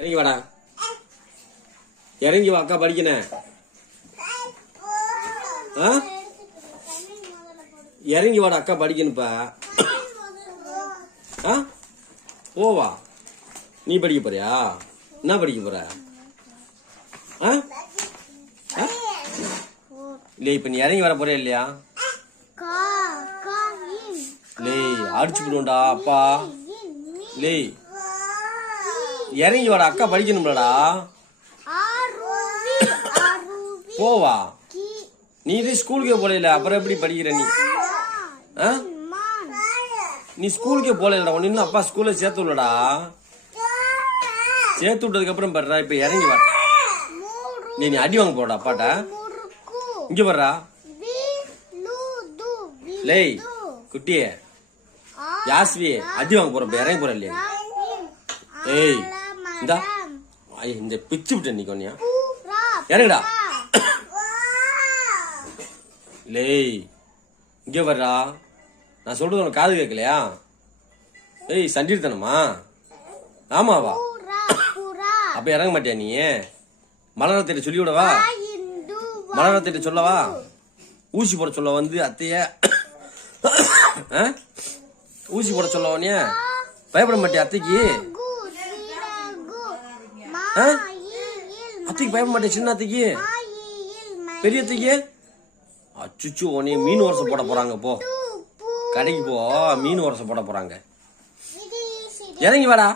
இறங்கி வாடா. இறங்கி வா, அக்கா படிக்கணும். இறங்கி வாடா, அக்கா படிக்கணுப்பா. போவா. நீ படிக்க போறியா? என்ன படிக்க போற? இல்ல இப்ப நீ இறங்கி வர போறியா இல்லையா? அடிச்சு விடுவோம்டா அப்பா. லேய் இறங்கி வாடா, அக்கா படிக்கணும்லடா. போவா. நீ ஸ்கூலுக்கே போல, அப்புறம் எப்படி படிக்கிற நீ? நீ ஸ்கூலுக்கே போலடா. ஒன்னு இன்னும் அப்பா ஸ்கூல்ல சேர்த்து விடடா. சேர்த்து விட்டதுக்கு அப்புறம் படுறா. இப்ப இறங்கி வா. நீ அடி வாங்க போடா அப்பாட்ட. இங்க வர்றா. லேய் குட்டியே யாஸ்வி, அடி வாங்க போற. இறங்கி போற இல்லையா? ஏய் இந்த பிச்சு விட்ட நீ கொன்னியா. இறங்குடா. லேய் இங்க வர்றா. நான் சொல்றது உனக்கு காது கேட்கலையா? ஏய் சண்டித்தனமா? ஆமாவா? அப்ப இறங்க மாட்டியா நீ? மலரத்திட்ட சொல்லி விடவா? மலரத்திட்ட சொல்லவா? ஊசி போட சொல்ல வந்து அத்தைய ஊசி போட சொல்ல உடனே பயப்பட மாட்டியா அத்தைக்கு? அத்தைக்கு பயப்பட மாட்டேன். சின்ன அத்தைக்கு, பெரிய அத்தைக்கு? அச்சுச்சு உனே மீன் வருஷம் போட போறாங்க. போ கடைக்கு போ, மீன் வருஷம் போட போறாங்க. இறங்கி வாடா.